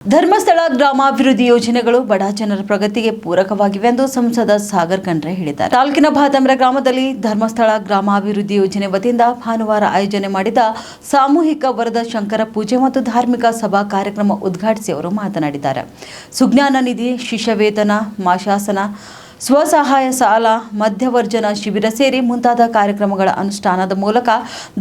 ಧರ್ಮಸ್ಥಳ ಗ್ರಾಮಾಭಿವೃದ್ಧಿ ಯೋಜನೆಗಳು ಬಡ ಜನರ ಪ್ರಗತಿಗೆ ಪೂರಕವಾಗಿವೆ ಎಂದು ಸಂಸದ ಸಾಗರ್ ಖಂಡ್ರೆ ಹೇಳಿದ್ದಾರೆ. ತಾಲೂಕಿನ ಬಾತಂಬ್ರ ಗ್ರಾಮದಲ್ಲಿ ಧರ್ಮಸ್ಥಳ ಗ್ರಾಮಾಭಿವೃದ್ಧಿ ಯೋಜನೆ ವತಿಯಿಂದ ಭಾನುವಾರ ಆಯೋಜನೆ ಮಾಡಿದ ಸಾಮೂಹಿಕ ವರದ ಶಂಕರ ಪೂಜೆ ಮತ್ತು ಧಾರ್ಮಿಕ ಸಭಾ ಕಾರ್ಯಕ್ರಮ ಉದ್ಘಾಟಿಸಿ ಅವರು ಮಾತನಾಡಿದ್ದಾರೆ. ಸುಜ್ಞಾನ ನಿಧಿ, ಶಿಷ್ಯವೇತನ, ಮಾಶಾಸನ, ಸ್ವಸಹಾಯ ಸಾಲ, ಮಧ್ಯವರ್ಜನ ಶಿಬಿರ ಸೇರಿ ಮುಂತಾದ ಕಾರ್ಯಕ್ರಮಗಳ ಅನುಷ್ಠಾನದ ಮೂಲಕ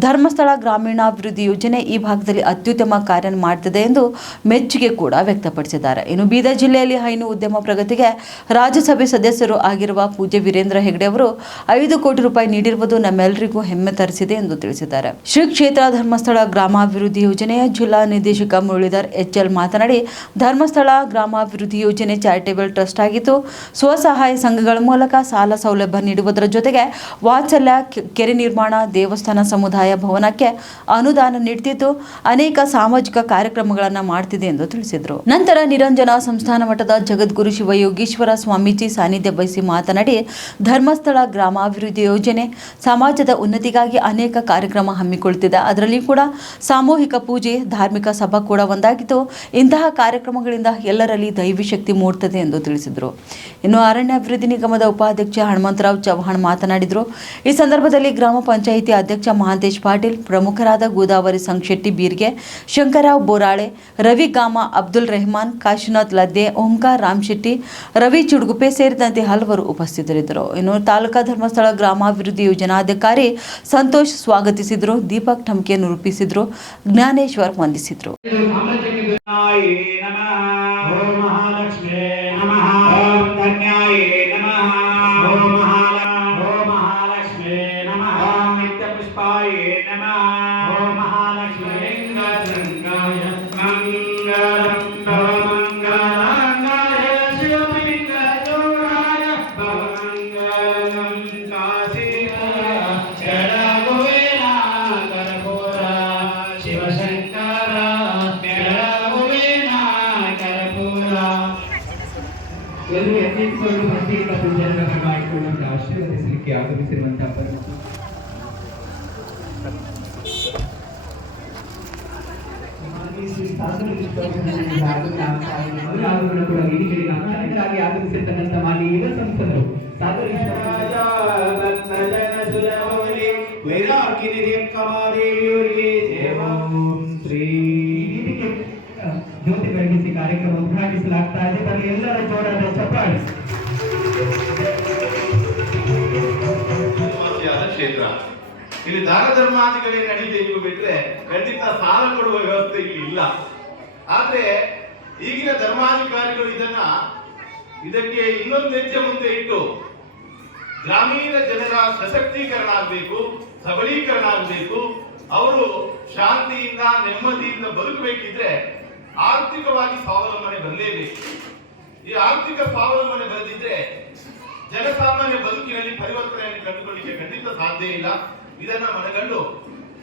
ಧರ್ಮಸ್ಥಳ ಗ್ರಾಮೀಣಾಭಿವೃದ್ಧಿ ಯೋಜನೆ ಈ ಭಾಗದಲ್ಲಿ ಅತ್ಯುತ್ತಮ ಕಾರ್ಯ ಮಾಡುತ್ತಿದೆ ಎಂದು ಮೆಚ್ಚುಗೆ ಕೂಡ ವ್ಯಕ್ತಪಡಿಸಿದ್ದಾರೆ. ಇನ್ನು ಬೀದರ್ ಜಿಲ್ಲೆಯಲ್ಲಿ ಹೈನು ಉದ್ಯಮ ಪ್ರಗತಿಗೆ ರಾಜ್ಯಸಭೆ ಸದಸ್ಯರು ಆಗಿರುವ ಪೂಜ್ಯ ವೀರೇಂದ್ರ ಹೆಗ್ಡೆ ಅವರು 5 ಕೋಟಿ ರೂಪಾಯಿ ನೀಡಿರುವುದು ನಮ್ಮೆಲ್ಲರಿಗೂ ಹೆಮ್ಮೆ ತರಿಸಿದೆ ಎಂದು ತಿಳಿಸಿದ್ದಾರೆ. ಶ್ರೀ ಕ್ಷೇತ್ರ ಧರ್ಮಸ್ಥಳ ಗ್ರಾಮಾಭಿವೃದ್ಧಿ ಯೋಜನೆಯ ಜಿಲ್ಲಾ ನಿರ್ದೇಶಕ ಮುರಳೀಧರ್ ಎಚ್ಎಲ್ ಮಾತನಾಡಿ, ಧರ್ಮಸ್ಥಳ ಗ್ರಾಮಾಭಿವೃದ್ಧಿ ಯೋಜನೆ ಚಾರಿಟೇಬಲ್ ಟ್ರಸ್ಟ್ ಆಗಿದ್ದು ಸ್ವಸಹಾಯ ಸಂಘಗಳ ಮೂಲಕ ಸಾಲ ಸೌಲಭ್ಯ ನೀಡುವುದರ ಜೊತೆಗೆ ವಾತ್ಸಲ್ಯ ಕೆರೆ ನಿರ್ಮಾಣ, ದೇವಸ್ಥಾನ, ಸಮುದಾಯ ಭವನಕ್ಕೆ ಅನುದಾನ ನೀಡುತ್ತಿದ್ದು ಅನೇಕ ಸಾಮಾಜಿಕ ಕಾರ್ಯಕ್ರಮಗಳನ್ನು ಮಾಡುತ್ತಿದೆ ಎಂದು ತಿಳಿಸಿದರು. ನಂತರ ನಿರಂಜನ ಸಂಸ್ಥಾನ ಮಠದ ಜಗದ್ಗುರು ಶಿವಯೋಗೀಶ್ವರ ಸ್ವಾಮೀಜಿ ಸಾನ್ನಿಧ್ಯ ವಹಿಸಿ ಮಾತನಾಡಿ, ಧರ್ಮಸ್ಥಳ ಗ್ರಾಮಾಭಿವೃದ್ಧಿ ಯೋಜನೆ ಸಮಾಜದ ಉನ್ನತಿಗಾಗಿ ಅನೇಕ ಕಾರ್ಯಕ್ರಮ ಹಮ್ಮಿಕೊಳ್ಳುತ್ತಿದೆ. ಅದರಲ್ಲಿ ಕೂಡ ಸಾಮೂಹಿಕ ಪೂಜೆ, ಧಾರ್ಮಿಕ ಸಭಾ ಕೂಡ ಒಂದಾಗಿದ್ದು ಇಂತಹ ಕಾರ್ಯಕ್ರಮಗಳಿಂದ ಎಲ್ಲರಲ್ಲಿ ದೈವಿ ಶಕ್ತಿ ಮೂಡುತ್ತದೆ ಎಂದು ತಿಳಿಸಿದರು. ಇನ್ನು ಅರಣ್ಯ ಅಭಿವೃದ್ಧಿ ನಿಗಮದ ಉಪಾಧ್ಯಕ್ಷ ಹನುಮಂತರಾವ್ ಚೌಹಾಣ್ ಮಾತನಾಡಿದರು. ಈ ಸಂದರ್ಭದಲ್ಲಿ ಗ್ರಾಮ ಪಂಚಾಯಿತಿ ಅಧ್ಯಕ್ಷ ಮಹಾಂತೇಶ್ ಪಾಟೀಲ್, ಪ್ರಮುಖರಾದ ಗೋದಾವರಿ ಸಂಶೆಟ್ಟಿ ಬೀರ್ಗೆ, ಶಂಕರರಾವ್ ಬೋರಾಳೆ, ರವಿ ಗಾಮ, ಅಬ್ದುಲ್ ರೆಹಮಾನ್, ಕಾಶಿನಾಥ್ ಲದ್ದೆ, ಓಂಕಾರ ರಾಮಶೆಟ್ಟಿ, ರವಿ ಚುಡುಗುಪ್ಪೆ ಸೇರಿದಂತೆ ಹಲವರು ಉಪಸ್ಥಿತರಿದ್ದರು. ಇನ್ನು ತಾಲೂಕಾ ಧರ್ಮಸ್ಥಳ ಗ್ರಾಮಾಭಿವೃದ್ಧಿ ಯೋಜನಾಧಿಕಾರಿ ಸಂತೋಷ್ ಸ್ವಾಗತಿಸಿದರು. ದೀಪಕ್ ಠಮ್ಕೆಯನ್ನು ರೂಪಿಸಿದರು. ಜ್ಞಾನೇಶ್ವರ್ ವಂದಿಸಿದರು. ಆಶೀರ್ವದಿಸಲಿಕ್ಕೆ ಆಗಮಿಸಿರುವಂತಹ ಆಗಮಿಸಿರ್ತಕ್ಕಂಥ ಮಾನ್ಯ ಯುವ ಸಂಸದರು ಜ್ಯೋತಿ ಬೆಳಗಿಸಿ ಕಾರ್ಯಕ್ರಮ ಉದ್ಘಾಟಿಸಲಾಗ್ತಾ ಇದೆ. ತಮಗೆ ಎಲ್ಲರ ಜೋರಾದ ಚಪ್ಪಾಳೆ. ಕ್ಷೇತ್ರ ಇಲ್ಲಿ ದಾನ ಧರ್ಮಾದಿಗಳೇ ನಡೀತೆ ಬಿಟ್ರೆ ಖಂಡಿತ ಸಾಲ ಕೊಡುವ ವ್ಯವಸ್ಥೆ ಇಲ್ಲಿ ಇಲ್ಲ. ಆದ್ರೆ ಈಗಿನ ಧರ್ಮಾಧಿಕಾರಿಗಳು ಇದಕ್ಕೆ ಇನ್ನೊಂದು ಹೆಜ್ಜೆ ಮುಂದೆ ಇಟ್ಟು ಗ್ರಾಮೀಣ ಜನರ ಸಶಕ್ತೀಕರಣ ಆಗಬೇಕು, ಸಬಲೀಕರಣ ಆಗಬೇಕು. ಅವರು ಶಾಂತಿಯಿಂದ ನೆಮ್ಮದಿಯಿಂದ ಬದುಕಬೇಕಿದ್ರೆ ಆರ್ಥಿಕವಾಗಿ ಸ್ವಾವಲಂಬನೆ ಬರಲೇಬೇಕು. ಈ ಆರ್ಥಿಕ ಸ್ವಾವಲಂಬನೆ ಬರದಿದ್ರೆ ಜನಸಾಮಾನ್ಯ ಬದುಕಿನಲ್ಲಿ ಪರಿವರ್ತನೆಯನ್ನು ಕಂಡುಕೊಳ್ಳಿಕ್ಕೆ ಖಂಡಿತ ಸಾಧ್ಯ ಇಲ್ಲ. ಇದನ್ನ ಮನಗಂಡು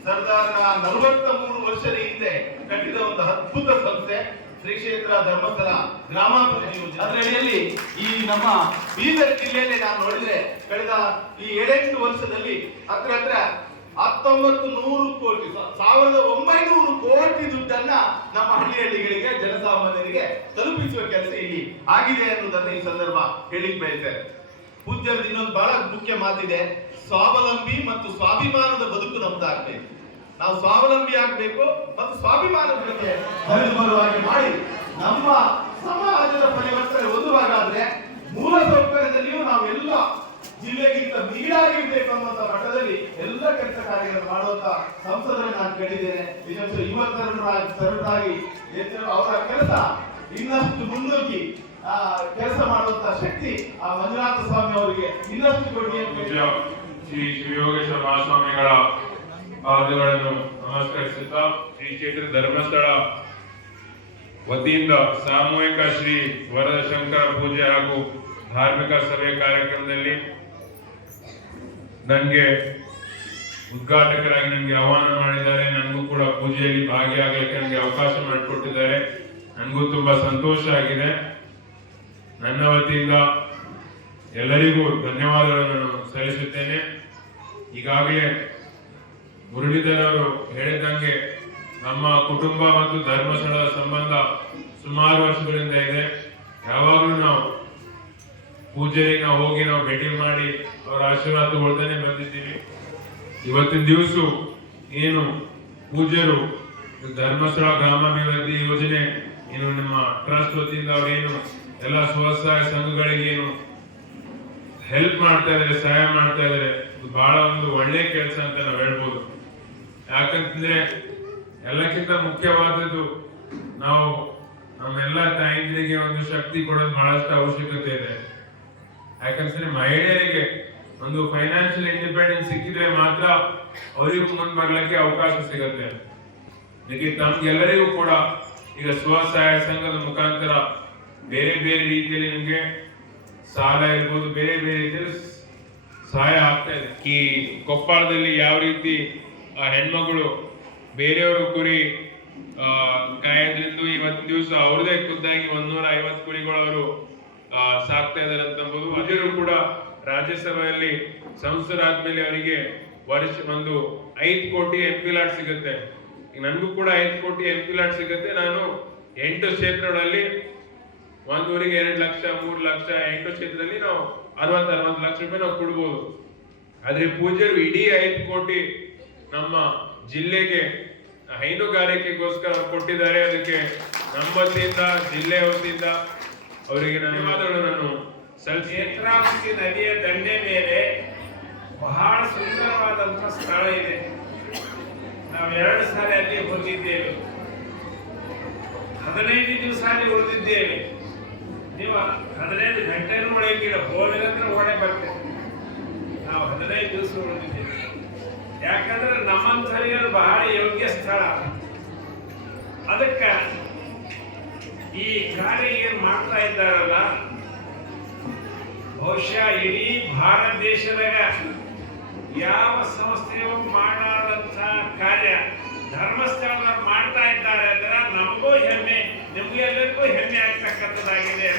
ಸರ್ದಾರನ 43 ವರ್ಷದ ಹಿಂದೆ ಕಟ್ಟಿದ ಒಂದು ಅದ್ಭುತ ಸಂಸ್ಥೆ ಶ್ರೀ ಕ್ಷೇತ್ರ ಧರ್ಮಸ್ಥಳ ಗ್ರಾಮಾಭಿವೃದ್ಧಿ ಯೋಜನೆ. ಅದರಡಿಯಲ್ಲಿ ಈ ನಮ್ಮ ಬೀದರ್ ಜಿಲ್ಲೆಯಲ್ಲಿ ನಾನು ನೋಡಿದ್ರೆ ಕಳೆದ ಈ 7-8 ವರ್ಷದಲ್ಲಿ ಹತ್ರ 1900 ಕೋಟಿ 1900 ಕೋಟಿ ದುಡ್ಡನ್ನ ನಮ್ಮ ಹಳ್ಳಿಗಳಿಗೆ ಜನಸಾಮಾನ್ಯರಿಗೆ ತಲುಪಿಸುವ ಕೆಲಸ ಇಲ್ಲಿ ಆಗಿದೆ ಅನ್ನೋದನ್ನ ಈ ಸಂದರ್ಭ ಹೇಳಿಕ್ ಬಯಸ್ತೇನೆ. ಪೂಜ್ಯರ ಇನ್ನೊಂದು ಬಹಳ ಮುಖ್ಯ ಮಾತಿದೆ, ಸ್ವಾವಲಂಬಿ ಮತ್ತು ಸ್ವಾಭಿಮಾನದ ಬದುಕು ನಮ್ದಾಗಬೇಕು. ನಾವು ಸ್ವಾವಲಂಬಿ ಆಗಬೇಕು ಮತ್ತು ಸ್ವಾಭಿಮಾನದ ಬಗ್ಗೆ ಬರುವಾಗಿ ಮಾಡಿ ನಮ್ಮ ಸಮಾಜದ ಪರಿವರ್ತನೆ ಒಂದು ಭಾಗ ಆದ್ರೆ ಮೂಲ ಸೌಕರ್ಯದಲ್ಲಿಯೂ ನಾವೆಲ್ಲ ಜಿಲ್ಲೆಗಿಂತ ಮೀರಾಗಿರ್ಬೇಕು ಅನ್ನುವಂತ ಮಟ್ಟದಲ್ಲಿ ಎಲ್ಲ ಕೆಲಸ ಕಾರ್ಯಗಳನ್ನು ಮಾಡುವಂತ ಸಂಸದರನ್ನು ನಾನು ಕೇಳಿದ್ದೇನೆ. ಯುವ ತರುಣರಾಗಿ ಅವರ ಕೆಲಸ ಇನ್ನಷ್ಟು ಮುನ್ನೂಕಿ ಕೆಲಸ ಮಾಡುವಂತ ಶಕ್ತಿ ಆ ಮಂಜುನಾಥ ಸ್ವಾಮಿ ಅವರಿಗೆ ಇನ್ನಷ್ಟು ಕೊಡಿ ಅಂತ ಶ್ರೀ ಶಿವಯೋಗೇಶ್ವರ ಮಹಾಸ್ವಾಮಿಗಳ ಪಾದಗಳನ್ನು ನಮಸ್ಕರಿಸುತ್ತಾ ಶ್ರೀ ಕ್ಷೇತ್ರ ಧರ್ಮಸ್ಥಳ ವತಿಯಿಂದ ಸಾಮೂಹಿಕ ಶ್ರೀ ವರದ ಶಂಕರ ಪೂಜೆ ಹಾಗೂ ಧಾರ್ಮಿಕ ಸಭೆ ಕಾರ್ಯಕ್ರಮದಲ್ಲಿ ನನಗೆ ಉದ್ಘಾಟಕರಾಗಿ ನನಗೆ ಆಹ್ವಾನ ಮಾಡಿದ್ದಾರೆ. ನನಗೂ ಕೂಡ ಪೂಜೆಯಲ್ಲಿ ಭಾಗಿಯಾಗಲಿಕ್ಕೆ ನನಗೆ ಅವಕಾಶ ಮಾಡಿಕೊಟ್ಟಿದ್ದಾರೆ. ನನಗೂ ತುಂಬಾ ಸಂತೋಷ ಆಗಿದೆ. ನನ್ನ ವತಿಯಿಂದ ಎಲ್ಲರಿಗೂ ಧನ್ಯವಾದಗಳನ್ನು ಸಲ್ಲಿಸುತ್ತೇನೆ. ಈಗಾಗಲೇ ಮುರಳೀಧರ್ ಅವರು ಹೇಳಿದಂಗೆ ನಮ್ಮ ಕುಟುಂಬ ಮತ್ತು ಧರ್ಮಸ್ಥಳದ ಸಂಬಂಧ ಸುಮಾರು ವರ್ಷಗಳಿಂದ ಇದೆ. ಯಾವಾಗಲೂ ನಾವು ಪೂಜೆಗೆ ಹೋಗಿ ನಾವು ಭೇಟಿ ಮಾಡಿ ಅವರ ಆಶೀರ್ವಾದ ತಗೊಳ್ತಾನೆ ಬಂದಿದ್ದೀವಿ. ಇವತ್ತಿನ ದಿವಸ ಏನು ಪೂಜ್ಯರು ಧರ್ಮಸ್ಥಳ ಗ್ರಾಮಾಭಿವೃದ್ಧಿ ಯೋಜನೆ ಏನು ನಿಮ್ಮ ಟ್ರಸ್ಟ್ ವತಿಯಿಂದ ಅವರೇನು ಎಲ್ಲ ಸ್ವಸಹಾಯ ಸಂಘಗಳಿಗೆ ಏನು ಹೆಲ್ಪ್ ಮಾಡ್ತಾ ಇದಾರೆ, ಸಹಾಯ ಮಾಡ್ತಾ ಇದಾರೆ, ಇದು ಬಹಳ ಒಂದು ಒಳ್ಳೆ ಕೆಲಸ ಅಂತ ನಾವು ಹೇಳ್ಬೋದು. ಯಾಕಂತಂದ್ರೆ ಎಲ್ಲಕ್ಕಿಂತ ಮುಖ್ಯವಾದದ್ದು ನಾವು ನಮ್ಮೆಲ್ಲ ತಾಯಂದಿರಿಗೆ ಒಂದು ಶಕ್ತಿ ಕೊಡೋದು ಬಹಳಷ್ಟು ಅವಶ್ಯಕತೆ ಇದೆ. ಯಾಕಂದ್ರೆ ಮಹಿಳೆಯರಿಗೆ ಒಂದು ಫೈನಾನ್ಷಿಯಲ್ ಇಂಡಿಪೆಂಡೆನ್ಸ್ ಸಿಕ್ಕಿದ್ರೆ ಮಾತ್ರ ಅವರಿಗೂ ಮುಂದೆ ಬರ್ಲಿಕ್ಕೆ ಅವಕಾಶ ಸಿಗುತ್ತೆ. ಅದಕ್ಕೆ ತಮ್ಗೆಲ್ಲರಿಗೂ ಕೂಡ ಈಗ ಸ್ವಸಹಾಯ ಸಂಘದ ಮುಖಾಂತರ ಬೇರೆ ಬೇರೆ ರೀತಿಯಲ್ಲಿ ನಿಮ್ಗೆ ಸಾಲ ಇರ್ಬೋದು, ಬೇರೆ ಬೇರೆ ರೀತಿಯಲ್ಲಿ ಸಹಾಯ ಆಗ್ತಾ ಇದೆ. ಈ ಕೊಪ್ಪಳದಲ್ಲಿ ಯಾವ ರೀತಿ ಹೆಣ್ಮಗಳು ಬೇರೆಯವರು ಕುರಿ ಕಾಯೋದ್ರಿಂದ ಇವತ್ತಿನ ದಿವಸ ಅವ್ರದೇ ಖುದ್ದಾಗಿ 150 ಕುರಿಗಳು ಅವರು ಸಾಕ್ತಾ ಇದ್ದಾರೆ ಅಂತ ಅಂಬೋದು. ಅದರೂ ಕೂಡ ರಾಜ್ಯಸಭೆಯಲ್ಲಿ ಸಂಸದರಾದ್ಮೇಲೆ ಅವರಿಗೆ ವರ್ಷ ಒಂದು 5 ಕೋಟಿ MP ಲಾಟ್ ಸಿಗುತ್ತೆ. ನನಗೂ ಕೂಡ 5 ಕೋಟಿ MP ಲಾಟ್ ಸಿಗುತ್ತೆ. ನಾನು 8 ಕ್ಷೇತ್ರಗಳಲ್ಲಿ 1 ಊರಿಗೆ 2 ಲಕ್ಷ 3 ಲಕ್ಷ 8 ಕ್ಷೇತ್ರದಲ್ಲಿ ನಾವು 60 ಲಕ್ಷ ರೂಪಾಯಿ ನಾವು ಕೊಡ್ಬೋದು. ಆದ್ರೆ ಪೂಜ್ಯರು ಇಡೀ 5 ಕೋಟಿ ನಮ್ಮ ಜಿಲ್ಲೆಗೆ ಹೈನುಗಾರಿಕೆಗೋಸ್ಕರ ಕೊಟ್ಟಿದ್ದಾರೆ. ಅದಕ್ಕೆ ನಮ್ಮ ವತಿಯಿಂದ ಜಿಲ್ಲೆ ವತಿಯಿಂದ ಅವರಿಗೆ ಧನ್ಯವಾದಗಳು ನಾನು ನೇತ್ರಾವತಿ ನದಿಯ ದಂಡೆ ಮೇಲೆ ಬಹಳ ಸುಂದರವಾದಂತಹ ಸ್ಥಳ ಇದೆ. ನಾವು 2 ಸಾರಿ ಅಲ್ಲಿ ಹೋಗಿದ್ದೇವೆ, 15 ದಿವಸ ಅಲ್ಲಿ ಉಳಿದಿದ್ದೇವೆ. ನೀವು 15 ಗಂಟೆನೂ ಒಳಗಿಲ್ಲ, ಹೋಲಿಗಂದ್ರೆ ಒಡೆ ಬರ್ತೇವೆ. ನಾವು 15 ದಿವಸ ಉಳಿದಿದ್ದೇವೆ. ಯಾಕಂದ್ರೆ ನಮ್ಮಂಥವರಿಗೆ ಬಹಳ ಯೋಗ್ಯ ಸ್ಥಳ. ಅದಕ್ಕ ಈ ಕಾರ್ಯ ಏನ್ ಮಾಡ್ತಾ ಇದ್ದಾರಲ್ಲ, ಬಹುಶಃ ಇಡೀ ಭಾರತ ದೇಶದಾಗ ಯಾವ ಸಂಸ್ಥೆಯು ಮಾಡಾದಂತ ಕಾರ್ಯ ಧರ್ಮಸ್ಥಳದಲ್ಲಿ ಮಾಡ್ತಾ ಇದ್ದಾರೆ ಅಂದ್ರೆ ನಮಗೂ ಹೆಮ್ಮೆ, ನಿಮಗೆಲ್ಲರಿಗೂ ಹೆಮ್ಮೆ ಆಗ್ತಕ್ಕಂಥದ್ದಾಗಿದೆ.